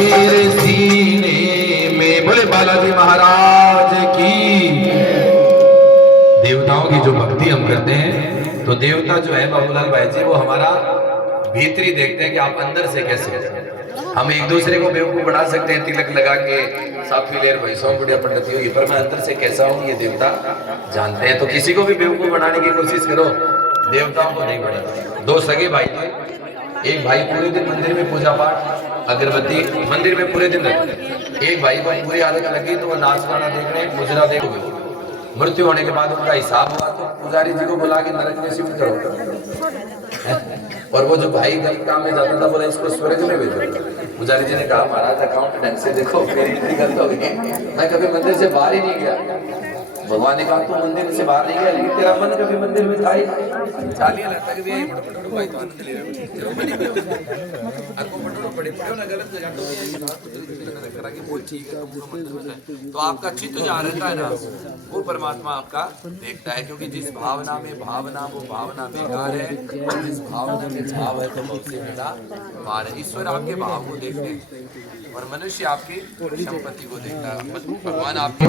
मेरे सीने में। बोले बालाजी महाराज की। देवताओं की जो भक्ति हम करते हैं तो देवता जो है बाबूलाल भाई जी वो हमारा भीतरी देखते हैं कि आप अंदर से कैसे हैं। हम एक दूसरे को बेवकूफ बना सकते हैं तिलक लगा के साफी लेर भाई सौ बढ़िया पंडित हो, पर मैं अंदर से कैसा हूँ ये देवता जानते हैं। तो किसी को भी बेवकूफ बनाने की कोशिश करो, देवताओं को नहीं बना। दो सगे भाई थे, एक भाई पूरे दिन मंदिर में पूजा पाठ अगरबत्ती मंदिर में पूरे दिन रहते, एक भाई को पूरी आदत लगी तो वो नाच गाना देख रहे हैं, मुजरा देखोगे। मृत्यु होने के बाद उनका हिसाब हुआ तो पुजारी जी को बुला के नरक में शिफ्ट करो। और वो जो भाई गलत काम में जाता था बोला इसको स्वर्ग में भेजो। पुजारी जी ने कहा महाराज अकाउंट ढंग से देखो, मेरी इतनी गलत हो गई, मैं कभी मंदिर से बाहर ही नहीं गया। भगवान ने कहा तू मंदिर से बाहर नहीं गया लेकिन तेरा मन कभी मंदिर में था ही। चालिया लगता है कि भाई भाई तो आनंद ले रहे हो आपको पटोड़ो पड़े ना गलत जगह तो करा कि वो ठीक है तो आपका चित्त जहाँ रहता है ना वो परमात्मा आपका देखता है, क्योंकि जिस भावना में भावना वो भावना बेकार है, और जिस भावना में भाव है तो उससे बड़ा भार है। ईश्वर आपके भाव को देखते हैं और मनुष्य आपकी संपत्ति को देखता है। भगवान आपके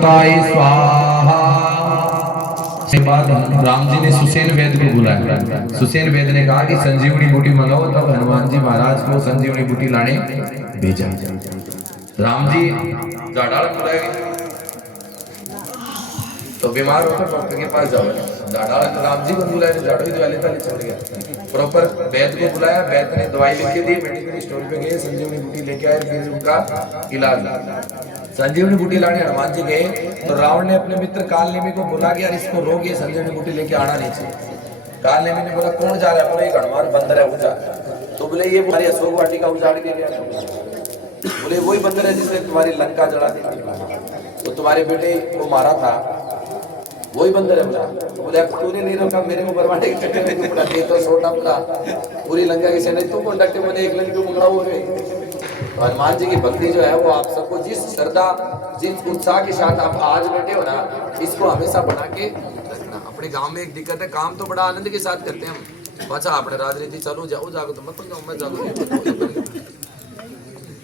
बाद राम जी ने सुसेन वेद को बुलाया। सुसेन वेद ने कहा कि संजीवनी बूटी मंगाओ, तब हनुमान जी महाराज को संजीवनी बूटी लाने भेजा। राम जी जाड़ाल बुलाए तो बीमार होकर डॉक्टर के पास जाओ। जाड़ाल तो राम जी को बुलाया तो झाड़ू ही वाले ताले चल गया। प्रॉपर वैद को बुलाया, वैद ने दवाई लिख के दी, मेडिकल स्टोर पे गए संजीवनी बूटी लेके आए, फिर उनका इलाज। संजीवनी बूटी लाने हनुमान जी गए तो रावण ने अपने मित्र कालनेमी को बुला के यार इसको रोक, ये संजीवनी बूटी लेके आना नहीं चाहिए। कालनेमी ने बोला कौन जा रहा है? बोले एक हनुमान बंदर है उजा। तो बोले ये तुम्हारी अशोक वाटिका उजाड़ के गया। बोले वही बंदर है जिसने तुम्हारी लंका जला दी, तो तुम्हारे बेटे को मारा था, वही बंदर है बोला। बोले तूने नहीं रोका, मेरे को बरवाने के चक्कर में तुम डटे तो छोटा बोला पूरी लंका की सेना तुम कौन डटे? मैंने एक लंका मंगड़ा हुए। हनुमान जी की भक्ति जो है वो आप सबको जिस श्रद्धा जिस उत्साह के साथ आप आज बैठे हो ना, इसको हमेशा बना के रखना। अपने गांव में एक दिक्कत है, काम तो बड़ा आनंद के साथ करते हैं हम, अच्छा अपने राजनीति चलो जाओ जागो तो मत जाओ मत जागो।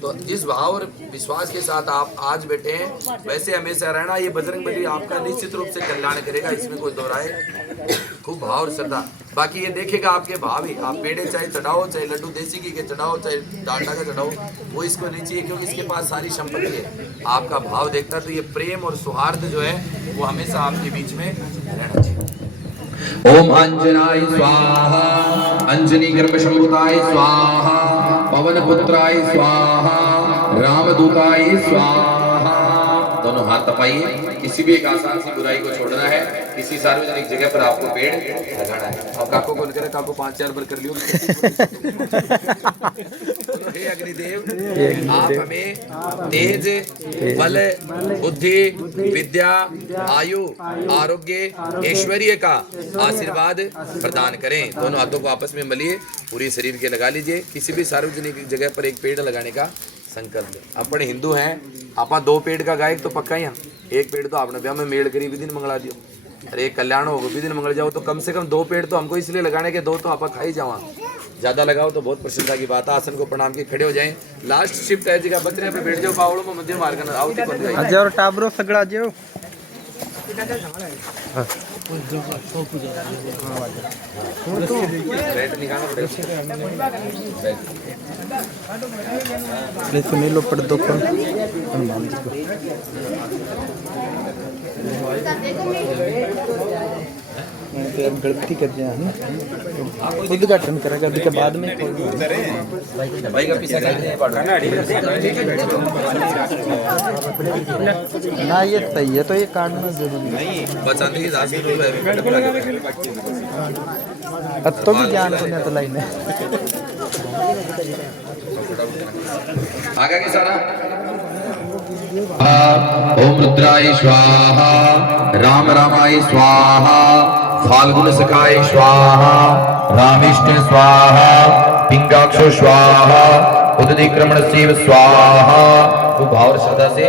तो जिस भाव और विश्वास के साथ आप आज बैठे हैं वैसे हमेशा रहना। ये बजरंगबली आपका निश्चित रूप से कल्याण करेगा, इसमें कोई दोहराए। खूब भाव और श्रद्धा, बाकी ये देखेगा आपके भाव ही। आप पेड़े चाहे चढ़ाओ, चाहे लड्डू देसी घी के चढ़ाओ, चाहे डालडा का चढ़ाओ, वो इसको नहीं चाहिए क्योंकि इसके पास सारी संपत्ति है। आपका भाव देखता है तो ये प्रेम और सौहार्द जो है वो हमेशा आपके बीच में रहना चाहिए। ओम अंजनाय स्वाहा, अंजनी गर्भ संभुताय स्वाहा, पवन पुत्राय स्वाहा, रामदूताय स्वाहा। दोनों हाथ तपाइए। किसी भी एक आसान सी बुराई को छोड़ना है, किसी सार्वजनिक जगह पर आपको पेड़ लगाना है। अब काको को लेकर काको 5-4 बार कर लियो। हे अग्निदेव आप हमें तेज बल बुद्धि विद्या आयु आरोग्य ऐश्वर्य का आशीर्वाद प्रदान करें। दोनों हाथों को आपस में मलिए, पूरे शरीर के लगा लीजिए। किसी भी सार्वजनिक जगह पर एक पेड़ लगाने का संकल्प लें। अपने हिंदू हैं, आपा 2 पेड़ का गायक तो पक्का ही। एक पेड़ तो आपने ब्याह में मेड़ करी भी दिन मंगला दियो, अरे एक कल्याण हो भी दिन मंगल जाओ, तो कम से कम 2 पेड़ तो हमको इसलिए लगाने के 2 तो आपा खा ही जावा। ज्यादा लगाओ तो बहुत प्रसन्नता की बात है। आसन को प्रणाम के खड़े हो जाएं। लास्ट शिफ्ट है जगह बच रहे पे बैठ जाओ। पावड़ों में मध्य मार्ग ना आओ आज और टाबरो सगड़ा जो बैठ निकालना पड़ेगा। सुनी लो पड़ दो हनुमान जी को। गलती कर दिया है ना, उद्घाटन करेगा अभी के बाद में। भाई का पीछा ना ये सही है तो ये काटना जरूरी नहीं, बचाने की दास अब तो भी ज्ञान को नहीं तो लाइन है आगे की सारा। ओम रुद्राय स्वाहा, राम रामाय स्वाहा, फाल्गुन सखाय स्वाहा, रामिष्ठ स्वाहा, पिंगाक्षो स्वाहा, उदधिक्रमण शिव स्वाहा। तो भाव श्रद्धा से